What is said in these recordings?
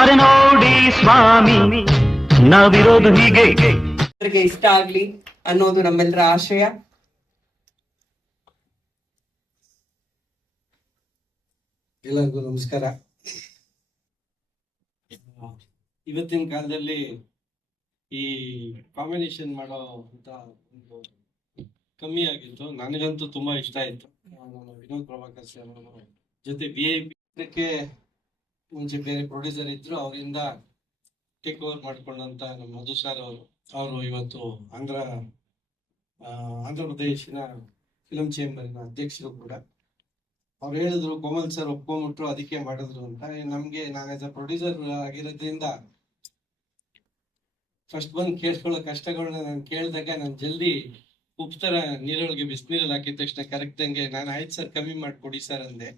ಅರೆ ನೋಡಿ ಸ್ವಾಮಿ ನಾವಿರೋದು ಹೀಗೆ. ಇಷ್ಟ ಆಗ್ಲಿ ಅನ್ನೋದು ನಮ್ಮೆಲ್ಲರ ಆಶಯ. ಎಲ್ಲರಿಗೂ ನಮಸ್ಕಾರ. ಇವತ್ತಿನ ಕಾಲದಲ್ಲಿ ಈ ಕಾಂಬಿನೇಷನ್ ಮಾಡೋ ಅಂತ ಒಂದು ಕಮ್ಮಿ ಆಗಿತ್ತು. ನನಗಂತೂ ತುಂಬಾ ಇಷ್ಟ ಆಯ್ತು. ನಮ್ಮ ವಿನೋದ್ ಪ್ರಭಾಕರ್ ಸರ್ ಜೊತೆ VIP ಮುಂಚೆ ಬೇರೆ ಪ್ರೊಡ್ಯೂಸರ್ ಇದ್ರು, ಅವರಿಂದ ಟೇಕ್ ಓವರ್ ಮಾಡ್ಕೊಂಡಂತ ನಮ್ಮ ಮಧು ಸರ್ ಅವರು ಇವತ್ತು ಆಂಧ್ರ ಪ್ರದೇಶಿನ ಫಿಲಂ ಚೇಂಬರ್ನ ಅಧ್ಯಕ್ಷರು ಕೂಡ. ಅವ್ರು ಹೇಳಿದ್ರು ಕೋಮಲ್ ಸರ್ ಒಪ್ಕೊಂಡ್ಬಿಟ್ರು, ಅದಕ್ಕೆ ಮಾಡಿದ್ರು ಅಂತ. ನಮ್ಗೆ ನಾನು ಆಸ್ ಅ ಪ್ರೊಡ್ಯೂಸರ್ ಆಗಿರೋದ್ರಿಂದ ಫಸ್ಟ್ ಬಂದು ಕೇಳಿಸ್ಕೊಳ್ಳೋ ಕಷ್ಟಗಳನ್ನ ನಾನು ಕೇಳಿದಾಗ ನಾನು ಜಲ್ದಿ ಉಪ್ಪು ತರ ನೀರೊಳಗೆ ಬಿಸಿನೀರಲ್ಲಿ ಹಾಕಿದ ತಕ್ಷಣ ಕರೆಕ್ಟ್ ಹಂಗೆ ನಾನು ಆಯ್ತು ಸರ್ ಕಮ್ಮಿ ಮಾಡ್ಕೊಡಿ ಸರ್ ಅಂದೆ.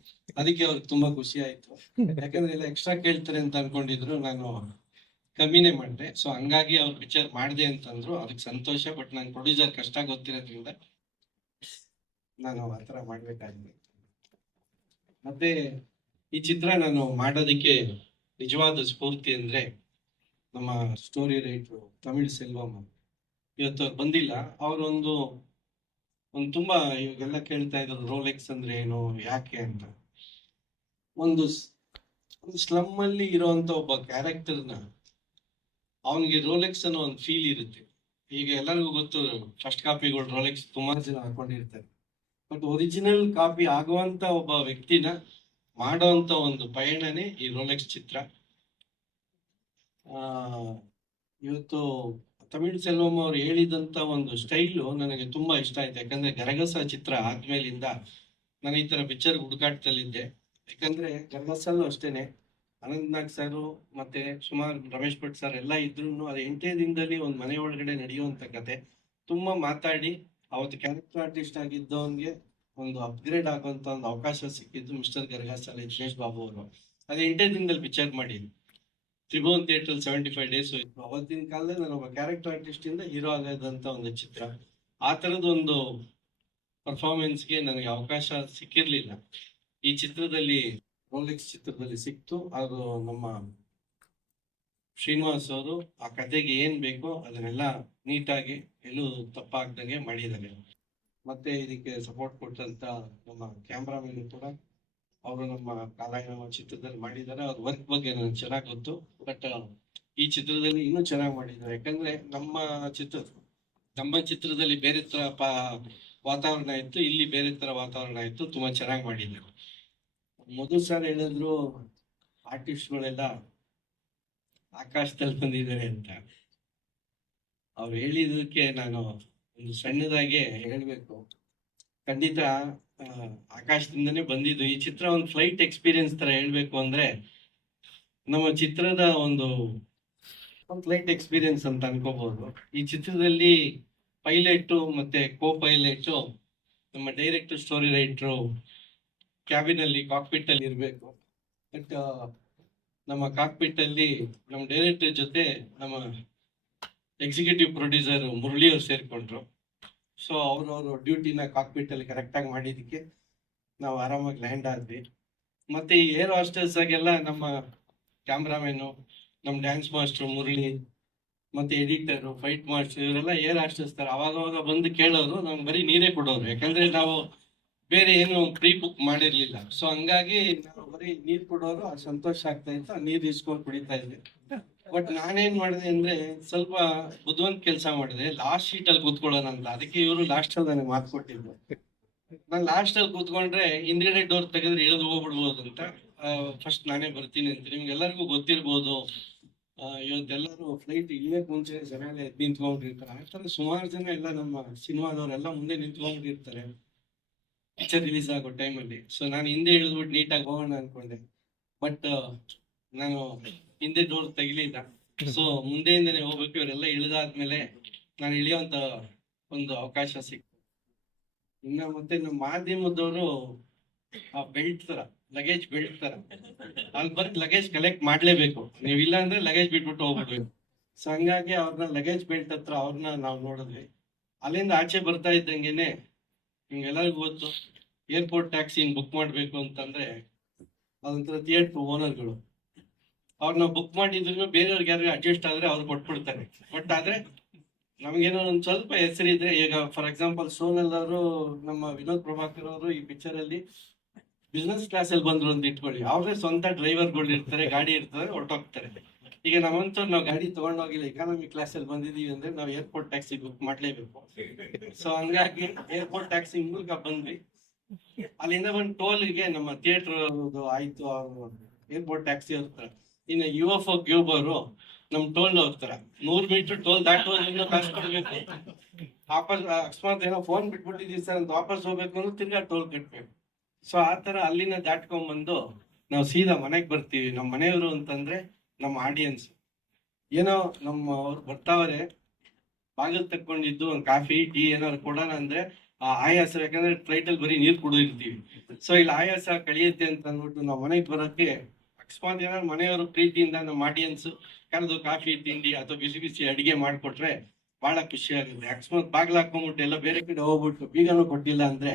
ಅದಕ್ಕೆ ಅವ್ರಿಗೆ ತುಂಬಾ ಖುಷಿ ಆಯ್ತು. ಯಾಕಂದ್ರೆ ಎಲ್ಲ ಎಕ್ಸ್ಟ್ರಾ ಕೇಳ್ತಾರೆ ಅಂತ ಅನ್ಕೊಂಡಿದ್ರು, ನಾನು ಕಮ್ಮಿನೇ ಮಾಡಿದೆ. ಸೊ ಹಂಗಾಗಿ ಅವ್ರು ಪಿಕ್ಚರ್ ಮಾಡಿದೆ ಅಂತಂದ್ರು, ಅದಕ್ಕೆ ಸಂತೋಷ. ಬಟ್ ನಾನು ಪ್ರೊಡ್ಯೂಸರ್ ಕಷ್ಟ ಗೊತ್ತಿರೋದ್ರಿಂದ ನಾನು ಆತರ ಮಾಡ್ಬೇಕಾಗಿದೆ. ಮತ್ತೆ ಈ ಚಿತ್ರ ನಾನು ಮಾಡೋದಕ್ಕೆ ನಿಜವಾದ ಸ್ಫೂರ್ತಿ ಅಂದ್ರೆ ನಮ್ಮ ಸ್ಟೋರಿ ರೈಟ್ರು ತಮಿಳ್ ಸೆಲ್ವಂ. ಇವತ್ತು ಅವ್ರು ಬಂದಿಲ್ಲ. ಅವರೊಂದು ತುಂಬಾ ಇವಾಗೆಲ್ಲ ಕೇಳ್ತಾ ಇದ್ರು ರೋಲೆಕ್ಸ್ ಅಂದ್ರೆ ಏನು, ಯಾಕೆ ಅಂತ. ಒಂದು ಸ್ಲಮ್ ಅಲ್ಲಿ ಇರುವಂತ ಒಬ್ಬ ಕ್ಯಾರೆಕ್ಟರ್ನ ಅವನಿಗೆ ರೋಲೆಕ್ಸ್ ಅನ್ನೋ ಒಂದು ಫೀಲ್ ಇರುತ್ತೆ. ಈಗ ಎಲ್ಲರಿಗೂ ಗೊತ್ತು, ಫಸ್ಟ್ ಕಾಪಿಗಳು ರೋಲೆಕ್ಸ್ ತುಂಬಾ ಜನ ಹಾಕೊಂಡಿರ್ತಾರೆ. ಬಟ್ ಒರಿಜಿನಲ್ ಕಾಪಿ ಆಗುವಂತ ಒಬ್ಬ ವ್ಯಕ್ತಿನ ಮಾಡೋಂತ ಒಂದು ಪಯಣನೇ ಈ ರೋಲೆಕ್ಸ್ ಚಿತ್ರ. ಇವತ್ತು ತಮಿಳ್ ಸೆಲ್ವಂ ಅವ್ರು ಹೇಳಿದಂತ ಒಂದು ಸ್ಟೈಲು ನನಗೆ ತುಂಬಾ ಇಷ್ಟ ಆಯ್ತು. ಯಾಕಂದ್ರೆ ಗರಗಸ ಚಿತ್ರ ಆದ್ಮೇಲಿಂದ ನಾನು ಈ ತರ ಪಿಕ್ಚರ್ ಹುಡುಕಾಟದಲ್ಲಿದ್ದೆ. ಯಾಕಂದ್ರೆ ಗರಗಸಲ್ಲೂ ಅಷ್ಟೇನೆ ಅನಂತ್ ನಾಗ್ ಸರ್ ಮತ್ತೆ ಸುಮಾರು ರಮೇಶ್ ಭಟ್ ಸರ್ ಎಲ್ಲ ಇದ್ರು ಅದು 8 ದಿನದಲ್ಲಿ ಒಂದು ಮನೆ ಒಳಗಡೆ ನಡೆಯುವಂತ ಕತೆ. ತುಂಬಾ ಮಾತಾಡಿ ಅವತ್ತು ಕ್ಯಾರೆಕ್ಟರ್ ಆರ್ಟಿಸ್ಟ್ ಆಗಿದ್ದವನ್ಗೆ ಒಂದು ಅಪ್ಗ್ರೇಡ್ ಆಗುವಂತ ಒಂದು ಅವಕಾಶ ಸಿಕ್ಕಿದ್ದು ಮಿಸ್ಟರ್ ಗರಗಸ ಯಶೇಶ್ ಬಾಬು ಅವರು. ಅದು 8 ದಿನದಲ್ಲಿ ಪಿಕ್ಚರ್ ಮಾಡಿದ್ರು. ತ್ರಿಭುವನ್ ಥಿಯೇಟರ್ 75 ಡೇಸ್ ಹೋಯ್ತು. ಅವತ್ತಿನ ಕಾಲದಲ್ಲಿ ನಾನು ಒಬ್ಬ ಕ್ಯಾರೆಕ್ಟರ್ ಆರ್ಟಿಸ್ಟ್ ಇಂದ ಹೀರೋ ಆಗೋದಂತ ಒಂದು ಚಿತ್ರ. ಆ ತರದೊಂದು ಪರ್ಫಾರ್ಮೆನ್ಸ್ಗೆ ನನಗೆ ಅವಕಾಶ ಸಿಕ್ಕಿರ್ಲಿಲ್ಲ. ಈ ಚಿತ್ರದಲ್ಲಿ ರೋಲೆಕ್ಸ್ ಚಿತ್ರದಲ್ಲಿ ಸಿಕ್ತು. ಅದು ನಮ್ಮ ಶ್ರೀನಿವಾಸ್ ಅವರು ಆ ಕತೆಗೆ ಏನ್ ಬೇಕೋ ಅದನ್ನೆಲ್ಲ ನೀಟಾಗಿ ಎಲ್ಲೂ ತಪ್ಪಾಗ್ದಂಗೆ ಮಾಡಿದ್ದಾರೆ. ಮತ್ತೆ ಇದಕ್ಕೆ ಸಪೋರ್ಟ್ ಕೊಟ್ಟಂತ ನಮ್ಮ ಕ್ಯಾಮ್ರಾಮನ್ ಕೂಡ, ಅವರು ನಮ್ಮ ಕಾಲಾಯಮ ಚಿತ್ರದಲ್ಲಿ ಮಾಡಿದ್ದಾರೆ. ಅವ್ರ ವರ್ಕ್ ಬಗ್ಗೆ ನನಗೆ ಚೆನ್ನಾಗಿ ಗೊತ್ತು. ಬಟ್ ಈ ಚಿತ್ರದಲ್ಲಿ ಇನ್ನೂ ಚೆನ್ನಾಗಿ ಮಾಡಿದ್ದಾರೆ. ಯಾಕಂದ್ರೆ ನಮ್ಮ ಚಿತ್ರದಲ್ಲಿ ಬೇರೆ ತರ ವಾತಾವರಣ ಇತ್ತು, ಇಲ್ಲಿ ಬೇರೆ ತರ ವಾತಾವರಣ ಇತ್ತು. ತುಂಬಾ ಚೆನ್ನಾಗಿ ಮಾಡಿದ್ದಾರೆ. ಮಧು ಸರ್ ಹೇಳಿದ್ರು ಆರ್ಟಿಸ್ಟ್ಗಳೆಲ್ಲ ಆಕಾಶದಲ್ಲಿ ಬಂದಿದ್ದಾರೆ ಅಂತ. ಅವ್ರು ಹೇಳಿದಕ್ಕೆ ನಾನು ಒಂದು ಸಣ್ಣದಾಗೆ ಹೇಳ್ಬೇಕು. ಖಂಡಿತ ಆಕಾಶದಿಂದನೇ ಬಂದಿದ್ದು. ಈ ಚಿತ್ರ ಒಂದು ಫ್ಲೈಟ್ ಎಕ್ಸ್ಪೀರಿಯನ್ಸ್ ತರ ಹೇಳ್ಬೇಕು ಅಂದ್ರೆ ನಮ್ಮ ಚಿತ್ರದ ಒಂದು ಫ್ಲೈಟ್ ಎಕ್ಸ್ಪೀರಿಯನ್ಸ್ ಅಂತ ಅನ್ಕೋಬಹುದು. ಈ ಚಿತ್ರದಲ್ಲಿ ಪೈಲಟ್ ಮತ್ತೆ ಕೋ ಪೈಲಟ್ ನಮ್ಮ ಡೈರೆಕ್ಟರ್ ಸ್ಟೋರಿ ರೈಟ್ರು ಕ್ಯಾಬಿನ್ ಅಲ್ಲಿ ಕಾಕ್ಪಿಟ್ ಅಲ್ಲಿ ಇರ್ಬೇಕು. ಬಟ್ ನಮ್ಮ ಕಾಕ್ಪಿಟ್ ಅಲ್ಲಿ ನಮ್ಮ ಡೈರೆಕ್ಟರ್ ಜೊತೆ ನಮ್ಮ ಎಕ್ಸಿಕ್ಯೂಟಿವ್ ಪ್ರೊಡ್ಯೂಸರ್ ಮುರಳಿ ಅವ್ರು ಸೇರ್ಕೊಂಡ್ರು. ಸೊ ಅವ್ರವ್ರ ಡ್ಯೂಟಿನ ಕಾಕ್ಪಿಟ್ ಅಲ್ಲಿ ಕರೆಕ್ಟ್ ಆಗಿ ಮಾಡಿದಕ್ಕೆ ನಾವು ಆರಾಮಾಗಿ ಲ್ಯಾಂಡ್ ಆದ್ವಿ. ಮತ್ತೆ ಈ ಏರ್ ಹಾಸ್ಟೆಲ್ಸ್ ಆಗೆಲ್ಲ ನಮ್ಮ ಕ್ಯಾಮ್ರಾಮನ್, ನಮ್ಮ ಡ್ಯಾನ್ಸ್ ಮಾಸ್ಟರ್ ಮುರಳಿ, ಮತ್ತೆ ಎಡಿಟರ್, ಫೈಟ್ ಮಾಸ್ಟರ್ ಇವರೆಲ್ಲ ಏರ್ ಹಾಸ್ಟೆಲ್ಸ್ ತರ ಅವಾಗವಾಗ ಬಂದು ಕೇಳೋರು. ನಮ್ಗೆ ಬರೀ ನೀರೇ ಕೊಡೋರು. ಯಾಕಂದ್ರೆ ನಾವು ಬೇರೆ ಏನು ಪ್ರೀ ಬುಕ್ ಮಾಡಿರ್ಲಿಲ್ಲ. ಸೊ ಹಂಗಾಗಿ ನಾವು ಬರೀ ನೀರ್ ಕೊಡೋರು. ಸಂತೋಷ ಆಗ್ತಾ ಇತ್ತು. ನೀರ್ ಇಸ್ಕೊಂಡು ಕುಡಿತಾ ಇದ್ವಿ. ಬಟ್ ನಾನೇನ್ ಮಾಡಿದೆ ಅಂದ್ರೆ ಸ್ವಲ್ಪ ಬುದ್ಧಿವಂತ ಕೆಲಸ ಮಾಡಿದೆ. ಲಾಸ್ಟ್ ಶೀಟ್ ಅಲ್ಲಿ ಕೂತ್ಕೊಳ್ಳೋಣ ಅಂತ. ಅದಕ್ಕೆ ಇವರು ಲಾಸ್ಟ್ ಅಲ್ಲಿ ನನಗೆ ಮಾತು ಕೊಟ್ಟಿದ್ರು. ನಾನು ಲಾಸ್ಟ್ ಅಲ್ಲಿ ಕೂತ್ಕೊಂಡ್ರೆ ಹಿಂದ್ಗಡೆ ಡೋರ್ ತೆಗೆದ್ರೆ ಇಳಿದು ಹೋಗ್ಬಿಡ್ಬೋದು ಅಂತ ಫಸ್ಟ್ ನಾನೇ ಬರ್ತೀನಿ ಅಂತ. ನಿಮ್ಗೆಲ್ಲರಿಗೂ ಗೊತ್ತಿರ್ಬೋದು, ಇವತ್ತೆಲ್ಲರೂ ಫ್ಲೈಟ್ ಇಳಿಯಕ್ ಮುಂಚೆ ಜನ ಎಲ್ಲ ಎದ್ದು ನಿಂತ್ಕೊಂಡಿರ್ತಾರೆ. ಆ ತರ ಸುಮಾರು ಜನ ಎಲ್ಲ ನಮ್ಮ ಸಿನಿಮಾದವರೆಲ್ಲ ಮುಂದೆ ನಿಂತ್ಕೊಂಡಿರ್ತಾರೆ ಪಿಕ್ಚರ್ ರಿಲೀಸ್ ಆಗೋ ಟೈಮಲ್ಲಿ. ಸೊ ನಾನು ಹಿಂದೆ ಇಳಿದ್ಬಿಟ್ಟು ನೀಟಾಗಿ ಹೋಗೋಣ ಅನ್ಕೊಂಡೆ. ಬಟ್ ನಾನು ಹಿಂದೆ ಡೋರ್ ತೆಗಿಲಿಲ್ಲ. ಸೊ ಮುಂದೆಯಿಂದನೇ ಹೋಗ್ಬೇಕು. ಇವರೆಲ್ಲ ಇಳಿದಾದ್ಮೇಲೆ ನಾನು ಇಳಿಯುವಂತ ಒಂದು ಅವಕಾಶ ಸಿಕ್ತು. ಇನ್ನ ಮತ್ತೆ ನಮ್ಮ ಮಾಧ್ಯಮದವರು ಆ ಬೆಲ್ಟ್ ತರ, ಲಗೇಜ್ ಬೆಲ್ಟ್ ತರ ಅಲ್ಲಿ ಬರೀ ಲಗೇಜ್ ಕಲೆಕ್ಟ್ ಮಾಡ್ಲೇಬೇಕು. ನೀವಿಲ್ಲ ಅಂದ್ರೆ ಲಗೇಜ್ ಬಿಟ್ಬಿಟ್ಟು ಹೋಗ್ಬಿಡ್ಬೇಕು. ಸೊ ಹಂಗಾಗಿ ಅವ್ರನ್ನ ಲಗೇಜ್ ಬೆಲ್ಟ್ ಹತ್ರ ಅವ್ರನ್ನ ನಾವು ನೋಡಿದ್ವಿ. ಅಲ್ಲಿಂದ ಆಚೆ ಬರ್ತಾ ಇದ್ದಂಗೆನೆ ನಿಮ್ಗೆಲ್ಲರಿಗೂ ಗೊತ್ತು, ಏರ್ಪೋರ್ಟ್ ಟ್ಯಾಕ್ಸಿ ಬುಕ್ ಮಾಡ್ಬೇಕು ಅಂತಂದ್ರೆ ಅದೊಂಥರ ಥಿಯೇಟರ್ ಓನರ್ಗಳು ಅವ್ರನ್ನ ಬುಕ್ ಮಾಡಿದ್ರು ಬೇರೆಯವ್ರಿಗೆ ಯಾರು ಅಡ್ಜಸ್ಟ್ ಆದ್ರೆ ಅವ್ರು ಕೊಟ್ಬಿಡ್ತಾರೆ. ಬಟ್ ಆದ್ರೆ ನಮ್ಗೇನೋ ಒಂದ್ ಸ್ವಲ್ಪ ಹೆಸರಿದ್ರೆ, ಈಗ ಫಾರ್ ಎಕ್ಸಾಂಪಲ್ ಸೋನಲ್ ಅವರು, ನಮ್ಮ ವಿನೋದ್ ಪ್ರಭಾಕರ್ ಅವರು ಈ ಪಿಕ್ಚರ್ ಅಲ್ಲಿ ಬಿಸ್ನೆಸ್ ಕ್ಲಾಸ್ ಅಲ್ಲಿ ಬಂದ್ರು ಅಂತ ಇಟ್ಕೊಳ್ಳಿ, ಅವ್ರೇ ಸ್ವಂತ ಡ್ರೈವರ್ಗಳು ಇರ್ತಾರೆ, ಗಾಡಿ ಇರ್ತಾರೆ, ಹೊರಟೋಗ್ತಾರೆ. ಈಗ ನಾವಂತೂ ನಾವು ಗಾಡಿ ತಗೊಂಡೋಗಿಲ್ಲ, ಎಕಾನಮಿ ಕ್ಲಾಸ್ ಅಲ್ಲಿ ಬಂದಿದೀವಿ ಅಂದ್ರೆ ನಾವು ಏರ್ಪೋರ್ಟ್ ಟ್ಯಾಕ್ಸಿ ಬುಕ್ ಮಾಡ್ಲೇಬೇಕು. ಸೊ ಹಂಗಾಗಿ ಏರ್ಪೋರ್ಟ್ ಟ್ಯಾಕ್ಸಿ ಮೂಲಕ ಬಂದ್ವಿ. ಅಲ್ಲಿಂದ ಒಂದು ಟೋಲ್ಗೆ ನಮ್ಮ ಥಿಯೇಟರ್ ಆಯ್ತು, ಅವರು ಏರ್ಪೋರ್ಟ್ ಟ್ಯಾಕ್ಸಿ ಹೋಗ್ತಾರೆ. ಇನ್ನು UFO ಕ್ಯೂಬ್ ಅವರು ನಮ್ ಟೋಲ್ ಹೋಗ್ತಾರ, 100 ಮೀಟರ್ ಟೋಲ್ ದಾಟುವುದರಿಂದ ಕಾಸು ಕೊಡ್ಬೇಕು. ವಾಪಸ್ ಅಕಸ್ಮಾತ್ ಏನೋ ಫೋನ್ ಬಿಟ್ಬಿಟ್ಟಿದೀವಿ ಸರ್ ಅಂತ ವಾಪಸ್ ಹೋಗ್ಬೇಕು ಅಂದ್ರೆ ತಿರ್ಗಾ ಟೋಲ್ ಕಟ್ಬೇಕು. ಸೊ ಆತರ ಅಲ್ಲಿನ ದಾಟ್ಕೊಂಡ್ಬಂದು ನಾವು ಸೀದಾ ಮನೆಗ್ ಬರ್ತೀವಿ. ನಮ್ಮ ಮನೆಯವರು ಅಂತಂದ್ರೆ ನಮ್ಮ ಆಡಿಯನ್ಸ್. ಏನೋ ನಮ್ಮ ಅವ್ರು ಬರ್ತಾವ್ರೆ, ಬಾಗಿಲು ತಕ್ಕೊಂಡಿದ್ದು ಒಂದು ಕಾಫಿ ಟೀ ಏನಾದ್ರು ಕೊಡೋಣ ಅಂದ್ರೆ ಆಯಾಸ, ಯಾಕಂದ್ರೆ ಫ್ಲೈಟ್ ಅಲ್ಲಿ ಬರೀ ನೀರ್ ಕುಡಿದಿರ್ತೀವಿ. ಸೊ ಇಲ್ಲಿ ಆಯಾಸ ಕಳಿಯುತ್ತೆ ಅಂತ ಅಂದ್ಬಿಟ್ಟು ನಾವು ಮನೆಗೆ ಬರೋಕ್ಕೆ ಅಕಸ್ಮಾತ್ ಏನಾದ್ರು ಮನೆಯವರು ಪ್ರೀತಿಯಿಂದ ನಮ್ಮ ಆಡಿಯನ್ಸ್ ಕರೆದು ಕಾಫಿ ತಿಂಡಿ ಅಥವಾ ಬಿಸಿ ಬಿಸಿ ಅಡಿಗೆ ಮಾಡ್ಕೊಟ್ರೆ ಬಹಳ ಖುಷಿ ಆಗುತ್ತೆ. ಅಕಸ್ಮಾತ್ ಬಾಗ್ಲ ಹಾಕೊಂಡ್ಬಿಟ್ಟು ಎಲ್ಲ ಬೇರೆ ಕಡೆ ಹೋಗ್ಬಿಟ್ಟು ಬೀಗನೂ ಕೊಟ್ಟಿಲ್ಲ ಅಂದ್ರೆ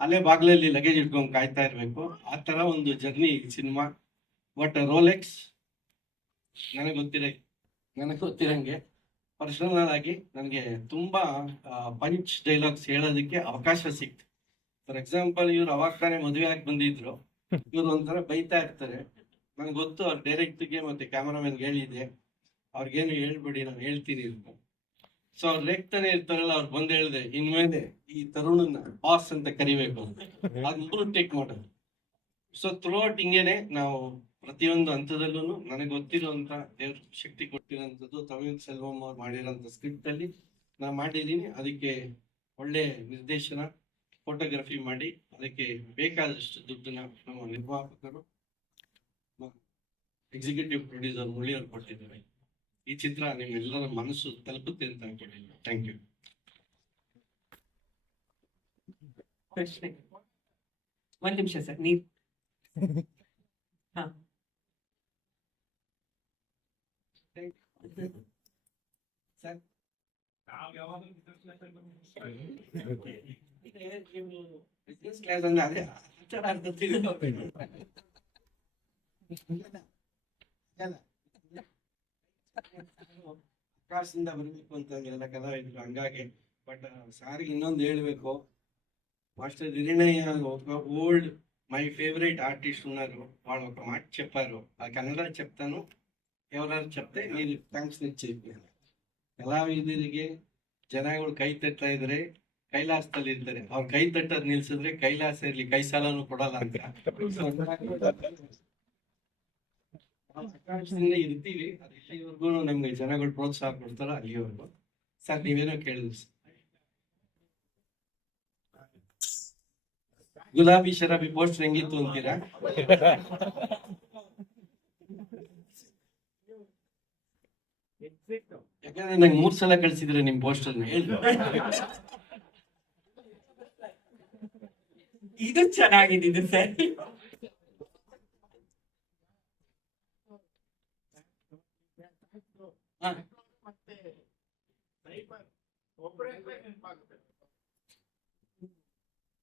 ಅಲ್ಲೇ ಬಾಗ್ಲಲ್ಲಿ ಲಗೇಜ್ ಇಟ್ಕೊಂಡು ಕಾಯ್ತಾ ಇರ್ಬೇಕು. ಆ ತರ ಒಂದು ಜರ್ನಿ ಸಿನಿಮಾ. ಬಟ್ ರೋಲೆಕ್ಸ್ ನನಗೆ ಗೊತ್ತಿರಂಗೆ ಪರ್ಸನಲ್ ಆಗಿ ನನಗೆ ತುಂಬಾ ಪಂಚ್ ಡೈಲಾಗ್ಸ್ ಹೇಳೋದಕ್ಕೆ ಅವಕಾಶ ಸಿಕ್ತು. ಫಾರ್ ಎಕ್ಸಾಂಪಲ್, ಇವ್ರು ಅವಾಗ ತಾನೇ ಮದುವೆ ಆಗಿ ಬಂದಿದ್ರು, ಇವ್ರು ಒಂಥರ ಬೈತಾ ಇರ್ತಾರೆ. ನನ್ಗೆ ಗೊತ್ತು, ಅವ್ರ ಡೈರೆಕ್ಟ್ಗೆ ಮತ್ತೆ ಕ್ಯಾಮರಾಮನ್ಗೆ ಹೇಳಿದೆ, ಅವ್ರಿಗೇನು ಹೇಳ್ಬಿಡಿ, ನಾನು ಹೇಳ್ತೀನಿ ಅಂತ. ಸೊ ಅವ್ರು ರೇಗ್ತಾನೆ ಇರ್ತಾರಲ್ಲ, ಅವ್ರು ಬಂದ್ ಹೇಳಿದೆ, ಇನ್ಮೇಲೆ ಈ ತರುಣನ ಬಾಸ್ ಅಂತ ಕರಿಬೇಕು ಅಂತ. ಅದ್ ಟೇಕ್ ಮಾಡೋದು. ಸೊ ಥ್ರೂಔಟ್ ಹಿಂಗೇನೆ ನಾವು ಪ್ರತಿಯೊಂದು ಹಂತದಲ್ಲೂ ನನಗೆ ಗೊತ್ತಿರುವಂತ ದೇವ್ರ ಶಕ್ತಿ ಕೊಟ್ಟಿರೋಂಥದ್ದು ತಮಿಳ್ ಸೆಲ್ವಂ ಅವ್ರು ಮಾಡಿರೋಂಥ ಸ್ಕ್ರಿಪ್ಟ್ ಅಲ್ಲಿ ನಾ ಮಾಡಿದೀನಿ. ಅದಕ್ಕೆ ಒಳ್ಳೆ ನಿರ್ದೇಶನ, ಫೋಟೋಗ್ರಫಿ ಮಾಡಿ ಅದಕ್ಕೆ ಬೇಕಾದಷ್ಟು ದುಡ್ಡನ್ನ ನಮ್ಮ ನಿರ್ಮಾಪಕರು, ಎಕ್ಸಿಕ್ಯೂಟಿವ್ ಪ್ರೊಡ್ಯೂಸರ್ ಮುಳಿಯವ್ರು ಕೊಟ್ಟಿದ್ದಾರೆ. ಈ ಚಿತ್ರ ನಿಮ್ಮೆಲ್ಲರ ಮನಸ್ಸು ತಲುಪುತ್ತೆ ಅಂತ ಅನ್ಕೊಂಡಿದ್ದೀನಿ. Thank you. ಪ್ರಶ್ನೆ ಒಂದ್ ನಿಮಿಷ ಸರ್, ನೀವು ಹಾ ಸರ್, ಬಿಸ್ನೆಸ್ ಕ್ಲಾಸ್ ಅಂದ್ರೆ ಅದೇ ಆಚಾರ ಅಂತ ತಿಳ್ಕೊಬೇಕು. ಆಕಾಶದಿಂದ ಬರ್ಬೇಕು ಅಂತ ಎಲ್ಲ ಕಲಾವಿದ್ರು ಹಂಗಾಗಿ. ಬಟ್ ಸಾರಿಗೆ ಇನ್ನೊಂದು ಹೇಳ್ಬೇಕು, మాస్టర్ దిరినయ్య ఒక ఓల్డ్ మై ఫేవరెట్ ఆర్టిస్ట్ ఉన్నారు, వాళ్ళు ఒక మాట చెప్పారు, ఆ కన్నడ చెప్తాను, ఎవరు చెప్తే మీరు థ్యాంక్స్ చెప్పారు. ಕಲಾವಿದರಿಗೆ ಜನಗಳು ಕೈ ತಟ್ತಾ ಇದ್ರೆ ಕೈಲಾಸದಲ್ಲಿ ಇರ್ತಾರೆ, ಅವ್ರು ಕೈ ತಟ್ಟದ್ ನಿಲ್ಸಿದ್ರೆ ಕೈಲಾಸ ಇರ್ಲಿ ಕೈ ಸಾಲನು ಕೊಡಲ್ಲ ಅಂತ ಆಕಾಶದಿಂದ ಇರ್ತೀವಿ. ಅಲ್ಲಿವರೆಗೂ ನಮ್ಗೆ ಜನಗಳು ಪ್ರೋತ್ಸಾಹ ಕೊಡ್ತಾರ, ಅಲ್ಲಿವರೆಗೂ. ಸರ್ ನೀವೇನೋ ಕೇಳಿದ್ರಿ, ಗುಲಾಬಿ ಶರಾಬಿ ಪೋಸ್ಟ್ ಹೆಂಗಿತ್ತು ಅಂತೀರಾ? ಯಾಕಂದ್ರೆ ನಂಗೆ 3 ಸಲ ಕಳ್ಸಿದ್ರೆ ನಿಮ್ ಪೋಸ್ಟರ್ ಹೇಳಿ. ಇದು ಚೆನ್ನಾಗಿದೆ ಸರ್.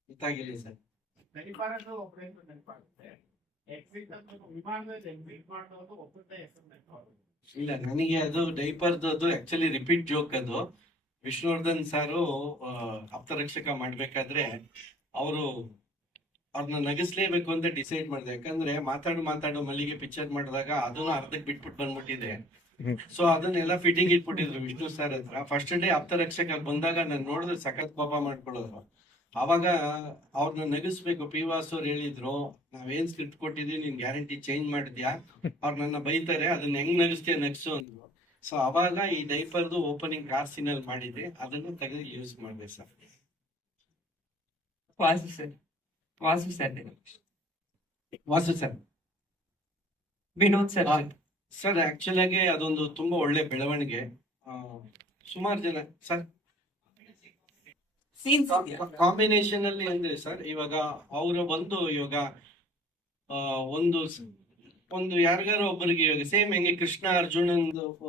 ಗೊತ್ತಾಗಿಲ್ಲ ಸರ್. ಇಲ್ಲ, ನನಗೆ ಅದು ಡೈಪರ್ದು ಅದು ಆಕ್ಚುಲಿ ರಿಪೀಟ್ ಜೋಕ್. ಅದು ವಿಷ್ಣುವರ್ಧನ್ ಸಾರು ಆಪ್ತರಕ್ಷಕ ಮಾಡ್ಬೇಕಾದ್ರೆ ಅವರು ಅವ್ರನ್ನ ನಗಿಸ್ಲೇಬೇಕು ಅಂತ ಡಿಸೈಡ್ ಮಾಡಿದೆ. ಯಾಕಂದ್ರೆ ಮಾತಾಡು ಮಲ್ಲಿಗೆ ಪಿಕ್ಚರ್ ಮಾಡಿದಾಗ ಅದನ್ನ ಅರ್ಧಕ್ಕೆ ಬಿಟ್ಬಿಟ್ಟು ಬಂದ್ಬಿಟ್ಟಿದೆ. ಸೊ ಅದನ್ನೆಲ್ಲ ಫಿಟ್ಟಿಂಗ್ ಇಟ್ಬಿಟ್ಟಿದ್ರು ವಿಷ್ಣು ಸರ್ ಹತ್ರ. ಫಸ್ಟ್ ಡೇ ಆಪ್ತರಕ್ಷಕ ಬಂದಾಗ ನಾನು ನೋಡಿದ್ರೆ ಸಖತ್ ಕೋಪ ಮಾಡ್ಕೊಳ್ಳೋರು. ಅವಾಗ ಅವ್ರನ್ನ ನಗಿಸ್ಬೇಕು. ಪಿ ವಾಸು ಅವ್ರು ಹೇಳಿದ್ರು, ನಾವೇನ್ ಸ್ಕ್ರಿಪ್ಟ್ ಕೊಟ್ಟಿದ್ವಿ ನೀನ್ ಗ್ಯಾರಂಟಿ ಚೇಂಜ್ ಮಾಡಿದ್ಯಾ, ಅವ್ರು ನನ್ನ ಬೈತಾರೆ, ಅದನ್ನ ಹೆಂಗ್ ನಗಿಸ್ತೀಯ ನಗಿಸು ಅಂದ್ರು. ಸೊ ಅವಾಗ ಈ ಡೈಪರ್ದು ಓಪನಿಂಗ್ ಕಾರ್ ಸೀನಲ್ಲಿ ಮಾಡಿದೆ, ಅದನ್ನು ತೆಗೆದು ಯೂಸ್ ಮಾಡಿದೆ sir. Vasu sir Vinod sir sir actually ಆಗಿ ಅದೊಂದು ತುಂಬಾ ಒಳ್ಳೆ ಬೆಳವಣಿಗೆ. ಸುಮಾರು ಜನ ಸರ್ ಕಾಂಬಿನೇಷನ್ ಅಲ್ಲಿ ಅಂದ್ರೆ ಸರ್, ಇವಾಗ ಅವರು ಬಂದು ಇವಾಗ ಒಂದು ಯಾರಿಗಾರು ಒಬ್ಬರಿಗೆ ಇವಾಗ ಸೇಮ್ ಹೆಂಗೆ ಕೃಷ್ಣ ಅರ್ಜುನನ್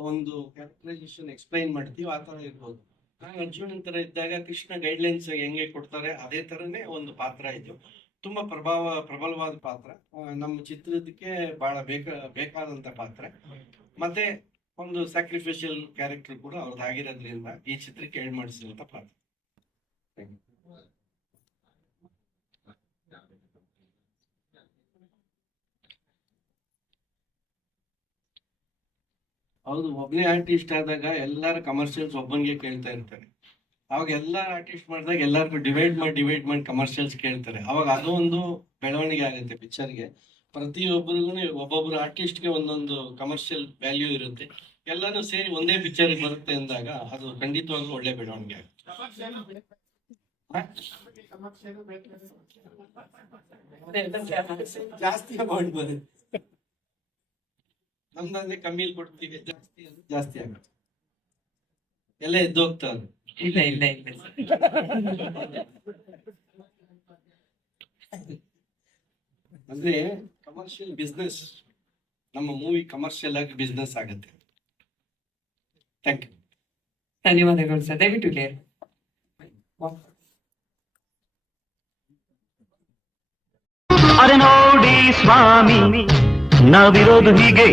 ಒಂದು ಕ್ಯಾರೆಕ್ಟರೈಸೇಷನ್ ಎಕ್ಸ್ಪ್ಲೈನ್ ಮಾಡ್ತೀವಿ, ಆ ತರ ಇರ್ಬೋದು. ನಾನು ಅರ್ಜುನನ್ ತರ ಇದ್ದಾಗ ಕೃಷ್ಣ ಗೈಡ್ಲೈನ್ಸ್ ಹೆಂಗೆ ಕೊಡ್ತಾರೆ ಅದೇ ತರನೇ ಒಂದು ಪಾತ್ರ ಇದು. ತುಂಬಾ ಪ್ರಬಲವಾದ ಪಾತ್ರ. ನಮ್ಮ ಚಿತ್ರದಕ್ಕೆ ಬಹಳ ಬೇಕಾದಂತ ಪಾತ್ರ. ಮತ್ತೆ ಒಂದು ಸ್ಯಾಕ್ರಿಫಿಷಿಯಲ್ ಕ್ಯಾರೆಕ್ಟರ್ ಕೂಡ ಅವ್ರದ್ದು ಆಗಿರೋದ್ರಿಂದ ಈ ಚಿತ್ರಕ್ಕೆ ಏಳ್ ಮಾಡಿಸಿದಂತ ಪಾತ್ರ. ಹೌದು, ಒಬ್ಬನೇ ಆರ್ಟಿಸ್ಟ್ ಆದಾಗ ಎಲ್ಲಾರು ಕಮರ್ಷಿಯಲ್ಸ್ ಒಬ್ಬನಿಗೆ ಕೇಳ್ತಾ ಇರ್ತಾರೆ. ಅವಾಗ ಎಲ್ಲಾರು ಆರ್ಟಿಸ್ಟ್ ಮಾಡಿದಾಗ ಎಲ್ಲಾರ್ಗು ಡಿವೈಡ್ ಮಾಡಿ ಕಮರ್ಷಿಯಲ್ಸ್ ಕೇಳ್ತಾರೆ. ಅವಾಗ ಅದು ಒಂದು ಬೆಳವಣಿಗೆ ಆಗುತ್ತೆ ಪಿಕ್ಚರ್ಗೆ. ಪ್ರತಿಯೊಬ್ಬರಿಗೂ ಒಬ್ಬೊಬ್ರು ಆರ್ಟಿಸ್ಟ್ಗೆ ಒಂದೊಂದು ಕಮರ್ಷಿಯಲ್ ವ್ಯಾಲ್ಯೂ ಇರುತ್ತೆ. ಎಲ್ಲಾನು ಸೇರಿ ಒಂದೇ ಪಿಕ್ಚರ್ ಬರುತ್ತೆ ಅಂದಾಗ ಅದು ಖಂಡಿತವಾಗ್ಲೂ ಒಳ್ಳೆ ಬೆಳವಣಿಗೆ ಆಗುತ್ತೆ. ಜಾಸ್ತಿ ಅಮೌಂಟ್ ಬರುತ್ತೆ, ನಮ್ದಂದ್ರೆ ಕಮ್ಮಿ ಕೊಡ್ತೀವಿ, ಜಾಸ್ತಿ ಆಗುತ್ತೆ, ಎಲ್ಲ ಎದ್ದೋಗ್ತಾರೆ. ಇಲ್ಲ ಇಲ್ಲ ಇಲ್ಲ ಅಂದ್ರೆ ಕಮರ್ಷಿಯಲ್ ಬಿಸ್ನೆಸ್, ನಮ್ಮ ಮೂವಿ ಕಮರ್ಷಿಯಲ್ ಆಗಿ ಬಿಸ್ನೆಸ್ ಆಗುತ್ತೆ. Thank you. ಧನ್ಯವಾದಗಳು ಸರ್. ದಯವಿಟ್ಟು ಕ್ಲಿಯರ್. ಅರೆ ನೋಡಿ ಸ್ವಾಮಿ, ನಾವಿರೋದು ಹೀಗೆ